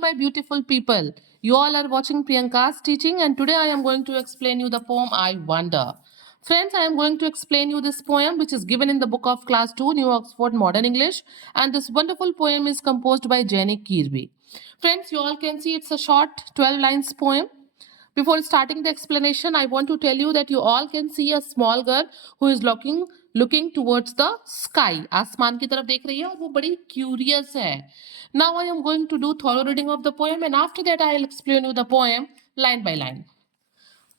my beautiful people. You all are watching Priyanka's teaching, and today I am going to explain you the poem I Wonder. Friends, I am going to explain you this poem which is given in the book of class 2 New Oxford Modern English, and this wonderful poem is composed by Jenny Kirby. Friends, you all can see it's a short 12 lines poem. Before starting the explanation, I want to tell you that you all can see a small girl who is looking towards the sky. आसमान की तरफ देख रही है और वो बड़ी curious है. Now I am going to do thorough reading of the poem, and after that I will explain you the poem line by line.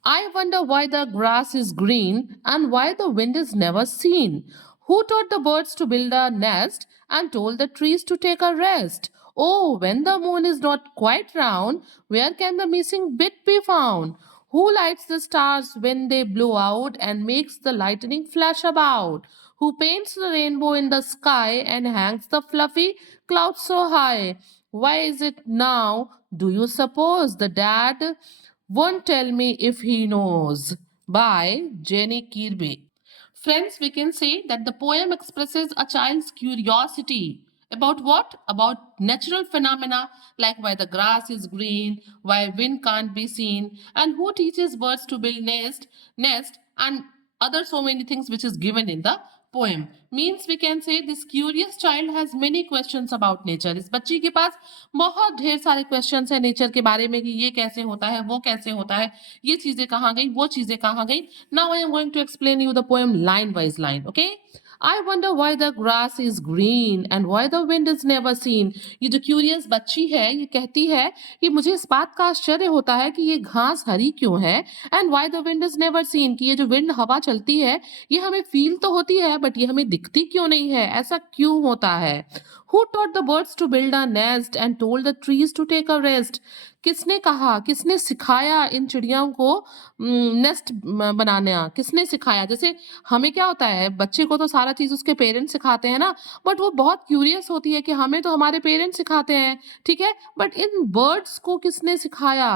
I wonder why the grass is green and why the wind is never seen. Who taught the birds to build a nest and told the trees to take a rest? Oh, when the moon is not quite round, where can the missing bit be found? Who lights the stars when they blow out and makes the lightning flash about? Who paints the rainbow in the sky and hangs the fluffy clouds so high? Why is it now, do you suppose, the dad won't tell me if he knows? By Jenny Kirby. Friends, we can say that the poem expresses a child's curiosity. About what? About natural phenomena like why the grass is green, why wind can't be seen, and who teaches birds to build nest, and other so many things which is given in the poem. Means we can say this curious child has many questions about nature. इस बच्ची के पास बहुत ढेर सारे questions है nature के बारे में कि ये कैसे होता है, वो कैसे होता है, ये चीजें कहाँ गई, वो चीजें कहाँ गई. Now I am going to explain you the poem line by line. Okay? I wonder why the grass is green and why the wind is never seen. ये जो क्यूरियस बच्ची है ये कहती है कि मुझे इस बात का आश्चर्य होता है कि ये घास हरी क्यों है, and why the wind is never seen, कि ये जो विंड हवा चलती है ये हमें फील तो होती है बट ये हमें दिखती क्यों नहीं है, ऐसा क्यों होता है. Who taught the birds to build a nest and told the trees to take a rest? किसने कहा, किसने सिखाया इन चिड़ियों को नेस्ट बनाना, किसने सिखाया. जैसे हमें क्या होता है, बच्चे को तो सारा चीज उसके पेरेंट्स सिखाते हैं ना, बट वो बहुत क्यूरियस होती है कि हमें तो हमारे पेरेंट्स सिखाते हैं, ठीक है, बट इन बर्ड्स को किसने सिखाया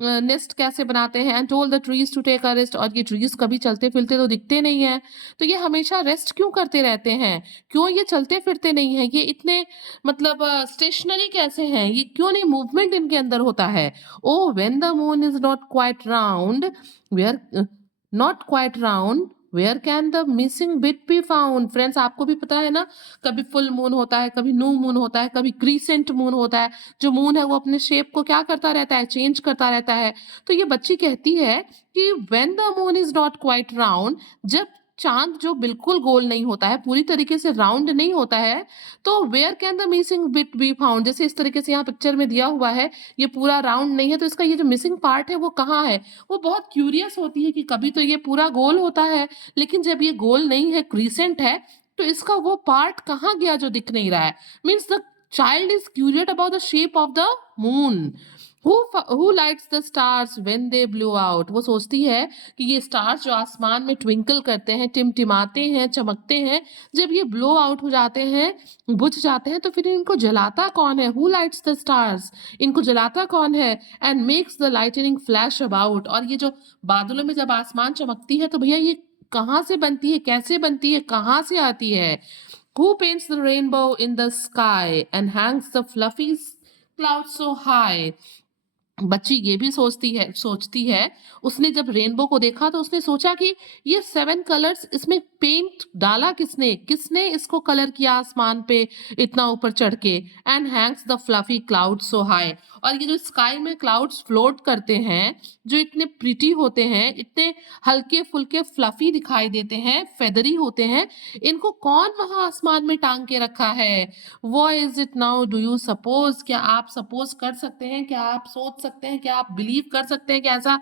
नेस्ट कैसे बनाते हैं. And told the trees to take a rest, और ये ट्रीज कभी चलते फिरते तो दिखते नहीं है, तो ये हमेशा रेस्ट क्यों करते रहते हैं, क्यों ये चलते फिरते नहीं है, ये इतने मतलब स्टेशनरी कैसे हैं, ये क्यों नहीं मूवमेंट इनके अंदर होता है. Oh when the moon is not quite round, where not quite round, where can the missing bit be found. Friends, आपको भी पता है ना, कभी फुल मून होता है, कभी न्यू मून होता है, कभी क्रीसेंट मून होता है. जो मून है वो अपने शेप को क्या करता रहता है, चेंज करता रहता है. तो ये बच्ची कहती है कि when the moon is not quite round, जब चांद जो बिल्कुल गोल नहीं होता है, पूरी तरीके से राउंड नहीं होता है, तो where can the missing bit be found. जैसे इस तरीके से यहाँ पिक्चर में दिया हुआ है, ये पूरा राउंड नहीं है, तो इसका ये जो मिसिंग पार्ट है वो कहाँ है. वो बहुत क्यूरियस होती है कि कभी तो ये पूरा गोल होता है, लेकिन जब ये गोल नहीं है, क्रीसेंट है, तो इसका वो पार्ट कहाँ गया जो दिख नहीं रहा है. Means the child is curious about the shape of the moon. Who lights the stars when they blow out? वो सोचती है कि ये स्टार्स जो आसमान में ट्विंकल करते हैं, टिमटिमाते हैं, चमकते हैं, जब ये ब्लो आउट हो जाते हैं, बुझ जाते हैं, तो फिर इनको जलाता कौन है. Who lights the stars? इनको जलाता कौन है. And makes the lightning flash about. और ये जो बादलों में जब आसमान चमकती है तो भैया ये कहाँ से बनती है, कैसे बनती है, कहाँ से आती है. Who paints the rainbow in the sky and hangs the fluffy clouds so high? बच्ची ये भी सोचती है, उसने जब रेनबो को देखा तो उसने सोचा कि ये 7 कलर्स, इसमें पेंट डाला किसने, किसने इसको कलर किया आसमान पे इतना ऊपर चढ़ के. And Hanks the fluffy cloud so high, और ये जो स्काई में क्लाउड्स फ्लोट करते हैं, जो इतने प्रिटी होते हैं, इतने हल्के फुल्के फ्लफी दिखाई देते हैं, फेदरी होते हैं, इनको कौन वहां आसमान में टांग के रखा है. वो is it now, do you suppose, क्या आप सपोज कर सकते हैं, क्या आप सोच सकते हैं, क्या आप बिलीव कर सकते हैं कि ऐसा,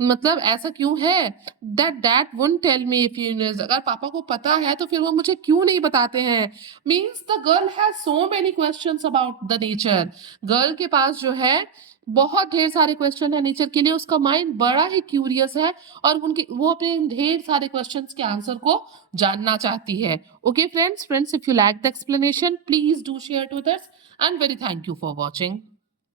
मतलब ऐसा क्यों है. That wouldn't tell me if you know, अगर पापा को पता है तो फिर वो मुझे क्यों नहीं बताते हैं. Means the girl has so many questions about the nature. Girl के पास जो है बहुत ढेर सारे क्वेश्चन है नेचर के लिए, उसका माइंड बड़ा ही क्यूरियस है और वो अपने ढेर सारे क्वेश्चंस के आंसर को जानना चाहती है. Okay friends, if you like the explanation please do share to others, and very thank you for watching.